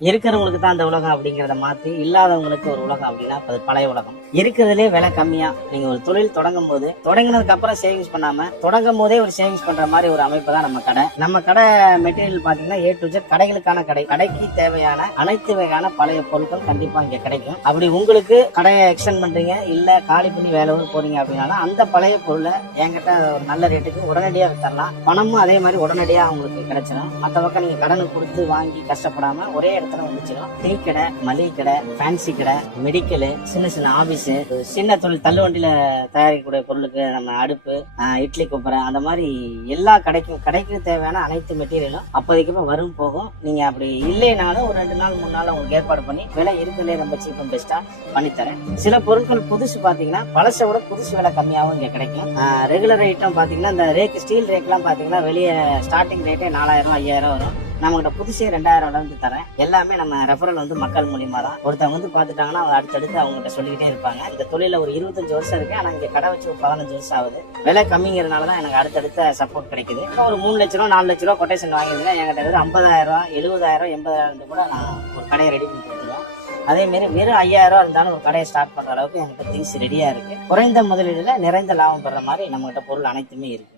இருக்கிறவங்களுக்கு தான் அந்த உலகம் அப்படிங்கிறத மாத்தி இல்லாதவங்களுக்கு ஒரு உலகம் அப்படின்னா அது பழைய உலகம். இருக்கிறதுலே விலை கம்மியா நீங்க ஒரு தொழில் தொடங்கும் போது தொடங்கினதுக்கு அப்புறம் சேவிங்ஸ் பண்ணாம தொடங்கும் போதே ஒரு சேவிங்ஸ் பண்ற மாதிரி ஒரு அமைப்பு தான் நம்ம கடை. நம்ம கடை மெட்டீரியல் பாத்தீங்கன்னா A to Z கடைகளுக்கான கடை. கடைக்கு தேவையான அனைத்து வகையான பழைய பொருட்கள் கண்டிப்பா இங்க கிடைக்கும். அப்படி உங்களுக்கு கடையை எக்ஸ்டெண்ட் பண்றீங்க இல்ல காலி பண்ணி வேலை ஊர் போறீங்க அப்படின்னா அந்த பழைய பொருளை என்கிட்ட ஒரு நல்ல ரேட்டுக்கு உடனடியா வித்தரலாம். பணமும் அதே மாதிரி உடனடியா உங்களுக்கு கிடைச்சிடும். மற்ற பக்கம் நீங்க கடனுக்கு கொடுத்து வாங்கி கஷ்டப்படாம ஒரே இடத்துல வந்துச்சிடும். டீ கடை, மளிகை கடை, ஃபேன்சி கடை, மெடிக்கல், சின்ன சின்ன ஆபீஸ், சின்ன தொழில் தள்ளுவண்டியில தயாரிக்கக்கூடிய பொருளுக்கு நம்ம அடுப்பு, இட்லி குப்பரை, அந்த மாதிரி எல்லா கடைக்கு தேவையான அனைத்து மெட்டீரியலும் அப்போதைக்கு வரும் போகும். நீங்க அப்படி இல்லைனாலும் ஒரு 2 நாள் 3 நாள் உங்களுக்கு ஏற்பாடு பண்ணி விலை இருக்கிறதே ரொம்ப சீப் அண்ட் பெஸ்டா பண்ணித்தரேன். சில பொருட்கள் புதுசு பாத்தீங்கன்னா பழசை விட புதுசு விலை கம்மியாகவும் இங்க கிடைக்கும். ரெகுலர் ஐட்டம் பாத்தீங்கன்னா இந்த ரேக், ஸ்டீல் ரேக் எல்லாம் பாத்தீங்கன்னா வெளியே ஸ்டார்டிங் ரேட்டே 4000 5000 வரும். நம்மகிட்ட புதுசே 2000 தரேன். எல்லாமே நம்ம ரெஃபரல் மக்கள் மூலியமா தான். ஒருத்தவங்க பார்த்துட்டாங்கன்னா அவங்க அடுத்தடுத்து அவங்ககிட்ட சொல்லிக்கிட்டே இருப்பாங்க. இந்த தொழில ஒரு 25 வருஷம் இருக்கு. ஆனா இங்க கடை வச்சு 15 வருஷம் ஆகுது. விலை கம்மிங்கிறதுனாலதான் எனக்கு அடுத்தடுத்த சப்போர்ட் கிடைக்குது. ஒரு 3 லட்ச ரூபா 4 லட்ச ரூபா கொட்டேஷன் வாங்கியிருந்தேன். என்கிட்ட வெறும் 50,000 70,000 80,000 கூட நான் ஒரு கடையை ரெடி பண்ணி கொடுத்துருவேன். அதே மாதிரி வெறும் 5000 இருந்தாலும் ஒரு கடையை ஸ்டார்ட் பண்ற அளவுக்கு என்கிட்ட திங்ஸ் ரெடியா இருக்கு. குறைந்த முதலீடுல நிறைந்த லாபம் பெற மாதிரி நம்ம கிட்ட பொருள் அனைத்துமே இருக்கு.